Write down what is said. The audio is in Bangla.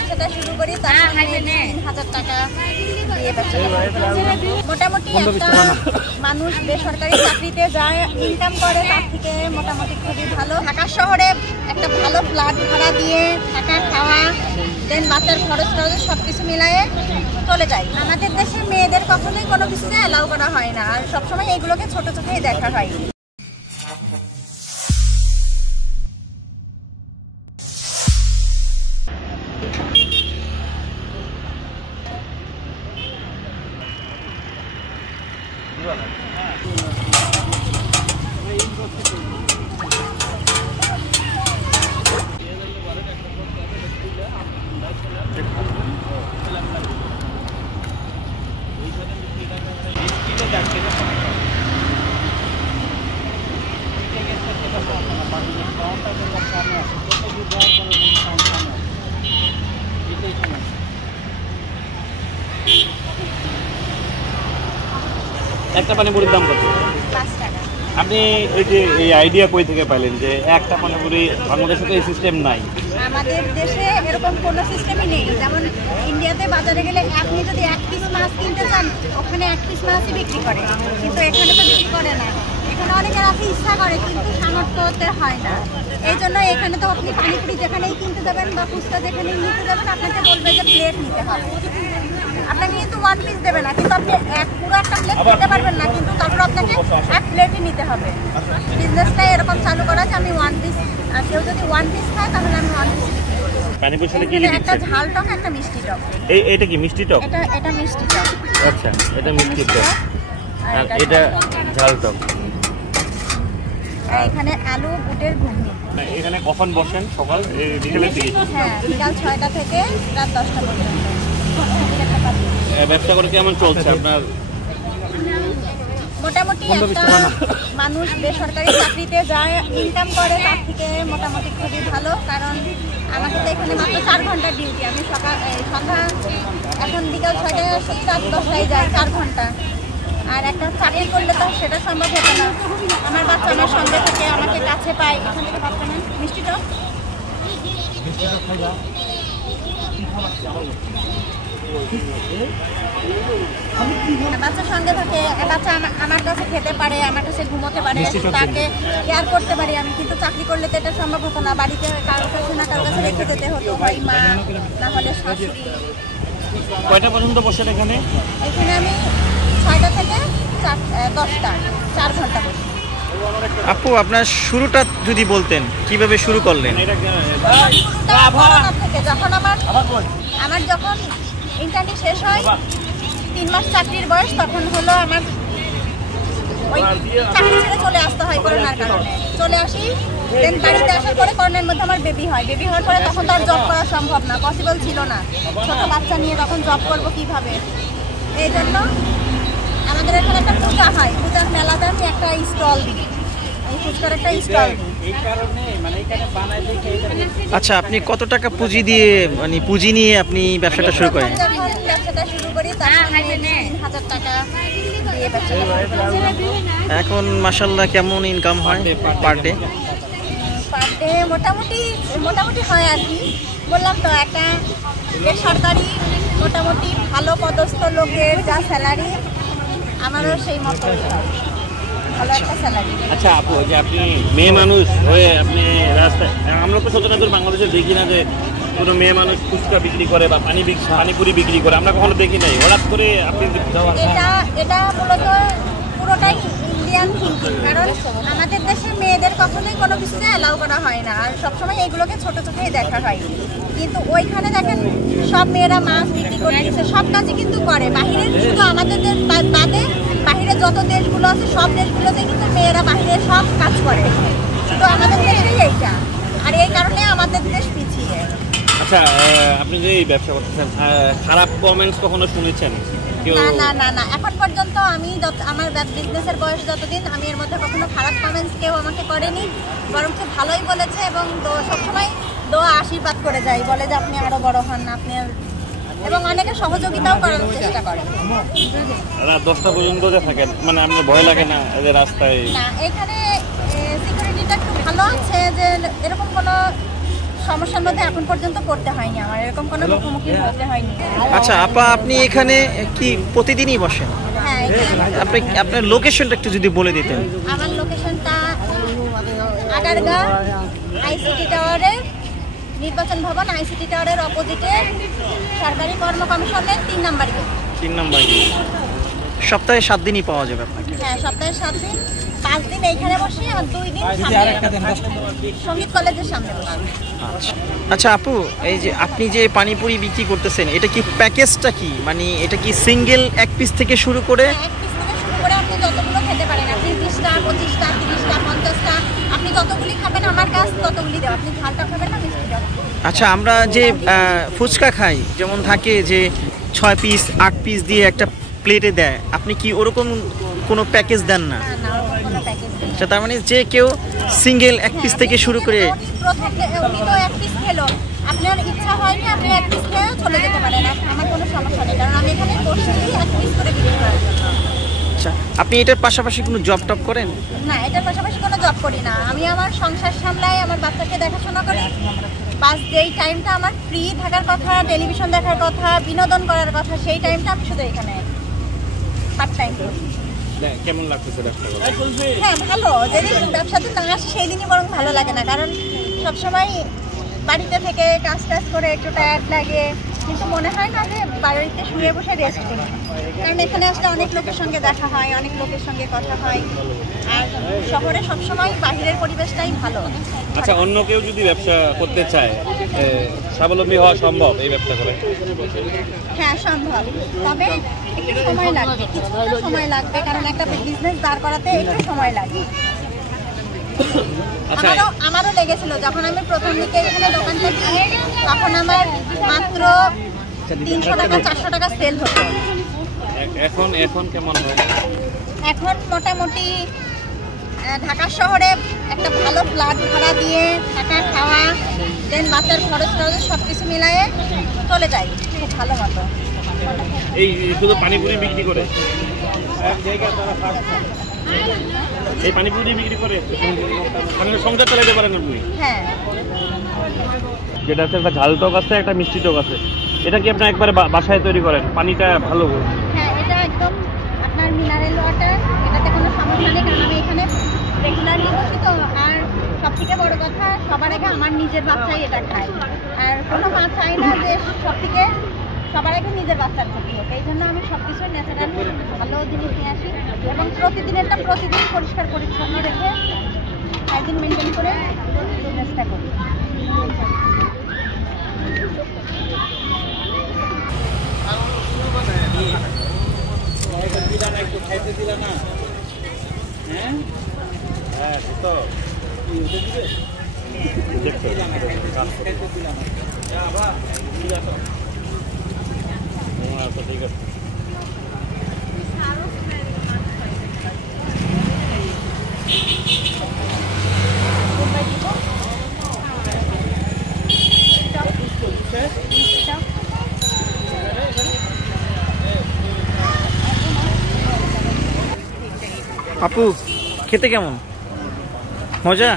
ব্যবসাটা শুরু করি তখন ৩,০০০ টাকা দিয়ে ব্যবসাটা মোটামুটি একটা মানুষ বেসরকারি চাকরিতে যায় ইনকাম করে তার থেকে মোটামুটি খুবই ভালো। ঢাকা শহরে একটা ভালো ফ্ল্যাট ভাড়া দিয়ে থাকা খাওয়া দেন বাচ্চার খরচ সবকিছু মিলায়ে চলে যায়। আমাদের দেশের মেয়েদের কখনোই কোনো কিছুতে অ্যালাউ করা হয় না, আর সবসময় এইগুলোকে ছোট চোখেই দেখা হয়। একটা পানিপুরির দাম কত? 5 টাকা। আপনি এই আইডিয়া কই থেকে পাইলেন যে একটা পানিপুরি বাংলাদেশে তো এই সিস্টেম নাই? আমাদের দেশে এরকম কোনো সিস্টেমই নেই। যেমন ইন্ডিয়াতে বাজারে গেলে আপনি যদি 1 পিস মাছ কিনতে চান ওখানে 1 পিস মাছই বিক্রি করে, কিন্তু এখানে তো বিক্রি করে না। এখানে অনেকের আছে ইচ্ছা করে কিন্তু সামর্থ্যতে হয় না। এই জন্য এখানে তো আপনি পানিপুরি যেখানেই কিনতে যাবেন বা ফুচকা যেখানেই নিতে যাবেন আপনাকে বলবে যে প্লেট নিতে হবে। আপনাকে কিন্তু 1 পিস দেবে না, কিন্তু আপনি পুরো একটা প্লেট খেতে পারবেন না, কিন্তু তারপর আপনাকে 1 প্লেটই নিতে হবে। বিজনেসটা এরকম চালু করা যে আমি 1 পিস, আর কেউ যদি 1 পিস খায় তাহলে আমি 1 পিস পানিপুরির সাথে কি একটা ঝাল টক একটা মিষ্টি টক। এটা কি মিষ্টি টক? এটা মিষ্টি টক। আচ্ছা, এটা মিষ্টি টক আর এটা ঝাল টক। এখানে আলু বুটের ঘুগনি। এখানে কখন বসেন? সকাল বিকেলের দিকে? হ্যাঁ, বিকাল 6টা থেকে রাত 10টা পর্যন্ত। ব্যবসা করে কেমন চলছে আপনার? মোটামুটি একটা মানুষ বেসরকারি চাকরিতে যায় ইনকাম করে তার থেকে মোটামুটি খুবই ভালো। কারণ আমাকে তো এখানে মাত্র 4 ঘন্টার ডিউটি। আমি সন্ধ্যা এখন বিকাল 6টায় 10টায় যাই, 4 ঘন্টা। আর একটা চাকরি করলে তো সেটা সম্ভব হতো না। আমার বাচ্চা আমার সঙ্গে থেকে আমাকে কাছে পায়। এখান থেকে বাচ্চা নেন মিষ্টি টক। বাচ্চার সঙ্গে থাকে, বাচ্চা আমার কাছে খেতে পারে, আমার কাছে ঘুমোতে পারে, তাকে কেয়ার করতে পারি আমি। কিন্তু চাকরি করলে তো এটা সম্ভব হতো না। বাড়িতে কারোর কাছে না কারোর কাছে রেখে যেতে হতো, হয় মা না হলে শাশুড়ি। কয়টা পর্যন্ত বসেন এখানে? এখানে আমি 6টা থেকে 10টা, 4 ঘন্টা বসি। আপু, আপনার শুরুটা যদি বলতেন কিভাবে শুরু করলেন? যখন আমার যখন ইন্টার্নশিপ শেষ হয় 3 মাস চাকরির বয়স, তখন হলো আমার ওই চাকরি ছেড়ে চলে আসতে হয় করোনার কারণে। চলে আসি, দেন বাড়িতে আসার পরে করোনার মধ্যে আমার বেবি হয়। বেবি হওয়ার পরে তখন তো আর জব করা সম্ভব না, পসিবল ছিল না। ছোট বাচ্চা নিয়ে তখন জব করবো কিভাবে? এই জন্য আমাদের এখানে একটা পূজা হয়, পূজার মেলাতে আমি একটা স্টল দিই, এই ফুচকার একটা স্টল দিই। আচ্ছা, আপনি কত টাকা পুঁজি দিয়ে পুঁজি নিয়ে আপনি ব্যবসাটা শুরু করেন? ব্যবসাটা শুরু করি তখন ৩,০০০ টাকা দিয়ে ব্যবসা। এখন মাশাআল্লাহ কেমন ইনকাম হয় পার ডে? পার ডে মোটামুটি হয় আর কি। বললাম তো একটা বেসরকারি মোটামুটি ভালো পদস্থ লোকের যা স্যালারি আমারও সেই মতো ভালো একটা স্যালারি। আচ্ছা আপু, যে আপনি মেয়ে মানুষ হয়ে আপনি রাস্তায়, আমরা তো সচরাচর বাংলাদেশে দেখি না যে কোনো মেয়ে মানুষ ফুচকা বিক্রি করে বা পানিপুরি বিক্রি করে, আমরা কখনো দেখি নাই। হঠাৎ করে আপনি এটা মূলত পুরোটাই ইন্ডিয়ান থিঙ্কিং। কারণ আমাদের দেশের মেয়েদের কখনোই কোনো কিছুতে অ্যালাউ করা হয় না, আর সবসময় এইগুলোকে ছোট চোখেই দেখা হয়। কিন্তু ওইখানে দেখেন সব মেয়েরা মাছ বিক্রি করতেছে, সব কাজই কিন্তু করে। বাহিরের শুধু আমাদের দেশ বাদে বাহিরে যত দেশগুলো আছে সব দেশগুলোতে কিন্তু মেয়েরা বাহিরে সব কাজ করে, শুধু আমাদের দেশেই এইটা। আর এই কারণে আমাদের দেশ পিছিয়ে। আচ্ছা, আপনি যে এই ব্যবসা করতেছেন, খারাপ কমেন্টস কখনো শুনেছেন? না, এখন পর্যন্ত আমি আমার বিজনেসের বয়স যতদিন, আমি এর মধ্যে কখনো খারাপ কমেন্টস কেউ আমাকে করেনি, বরং ভালোই বলেছে। এবং সবসময় দোয়া আশীর্বাদ করে যায়, বলে যে আপনি আরো বড় হন, আপনি, এবং অনেকে সহযোগিতাও করার চেষ্টা করে। রাত 10টা পর্যন্ত থাকেন, মানে আপনার ভয় লাগে না যে রাস্তায়? না, এখানে সিকিউরিটিটা একটু ভালো আছে, যে এরকম কোনো সমস্যার মধ্যে এখন পর্যন্ত পড়তে হয়নি, আমার এরকম কোনো মুখোমুখি হতে হয়নি। আচ্ছা আপা, আপনি এখানে কি প্রতিদিনই বসেন? হ্যাঁ, আপনি আপনার লোকেশনটা একটু যদি বলে দিতেন। আমার লোকেশনটা আগারগাঁও আইসিটি টাওয়ারের, নির্বাচন ভবন আইসিটি টাওয়ারের অপোজিটে সরকারি কর্ম কমিশনের 3 নম্বর গেট। 3 নম্বর। সপ্তাহে 7 দিনই পাওয়া যাবে আপনাকে? হ্যাঁ, সপ্তাহে 7 দিন, 5 দিন এইখানে বসি আর 2 দিন সঙ্গীত কলেজের সামনে বসি। আচ্ছা আচ্ছা আপু, এই যে আপনি যে পানিপুরি বিক্রি করতেছেন, এটা কি প্যাকেজটা কি, মানে এটা কি সিঙ্গেল 1 পিস থেকে শুরু করে? এক পিস থেকে শুরু করে আপনি যতগুলো খেতে পারেন, আপনি 20টা 25টা 30টা 50টা আপনি যতগুলি খাবেন আমার কাছ ততগুলি দেব। আপনি ঝালটা খাবেন না মিষ্টিটা? আচ্ছা, আমরা যে ফুচকা খাই, যেমন থাকে যে 6 পিস 8 পিস দিয়ে একটা প্লেটে দেয়, আপনি কি ওরকম কোনো প্যাকেজ দেন না? না, ওরকম কোনো প্যাকেজ নেই। আচ্ছা, তার মানে যে কেউ সিঙ্গেল 1 পিস থেকে শুরু করে? উনি তো 1 পিস খেলো, আপনার ইচ্ছা হয়নি আপনি 1 পিস খেয়ে চলে যেতে পারেন, আমার কোনো সমস্যা নেই, কারণ আমি এখানে বসে 1 পিস করে বিক্রি করার জন্য। আচ্ছা, আপনি এটার পাশাপাশি কোনো জব টপ করেন? না, এটার পাশাপাশি কোনো জব করি না, আমি আমার সংসার সামলাই, আমার বাচ্চাকে দেখাশোনা করি। বাস যেই টাইমটা আমার ফ্রি থাকার কথা, টেলিভিশন দেখার কথা, বিনোদন করার কথা, সেই টাইমটা আমি শুধু এখানে পার্ট টাইম করি। কেমন লাগতেছে ব্যবসা করে? হ্যাঁ, ভালো। যেদিন ব্যবসাতে না আসে সেই দিনই বরং ভালো লাগে না, কারণ সবসময় বাড়িতে থেকে কাজ টাজ করে একটু টায়ার্ড লাগে, কিন্তু মনে হয় না যে বাড়িতে শুয়ে বসে রেস্ট করি, কারণ এখানে আসলে অনেক লোকের সঙ্গে দেখা হয়, অনেক লোকের সঙ্গে কথা হয়, আর শহরে সবসময় বাইরের পরিবেশটাই ভালো। আচ্ছা, অন্য কেউ যদি ব্যবসা করতে চায়, স্বাবলম্বী হওয়া সম্ভব এই ব্যবসা করে? হ্যাঁ, সম্ভব, তবে একটু সময় লাগবে, কিছুটা সময় লাগবে, কারণ একটা বিজনেস দাঁড় করাতে একটু সময় লাগে। আচ্ছা, আমারও লেগেছিল, যখন আমি প্রথম দিকে এখানে দোকানটা দিই তখন আমার মাত্র 300 টাকা 400 টাকা সেল হতো। এখন কেমন হয়? এখন মোটামুটি ঢাকা শহরে একটা ভালো ফ্ল্যাট ভাড়া দিয়ে থাকা খাওয়া দেন বাচ্চার খরচ সব কিছু মিলায়ে চলে যায় খুব ভালো মতো। এই শুধু পানিপুরি বিক্রি করে? এই পানিপুরি বিক্রি করে সংসার চালাতে পারেন আপনি? হ্যাঁ, যেটা আছে একটা ঝাল টক আছে, একটা মিষ্টি টক আছে, এটা কি আপনি একবারে বাসায় তৈরি করেন? পানিটা ভালো? হ্যাঁ, এটা একদম আপনার মিনারেল ওয়াটার, এটাতে কোনো সমস্যা নেই, কারণ আমি এখানে রেগুলারলি বসি তো। আর সব থেকে বড় কথা, সবার আগে আমার নিজের বাচ্চাই এটা খায়, আর কোনো মা চাই না যে সবার আগে নিজের বাচ্চার ক্ষতি হোক, এই জন্য আমি সব কিছুই ন্যাচারাল ভালো জিনিস নিয়ে আসি, এবং প্রতিদিন পরিষ্কার পরিচ্ছন্ন রেখে হাইজিন মেনটেন করে বিজনেসটা করি। ঠিক আছে। আপু, খেতে কেমন? মজা?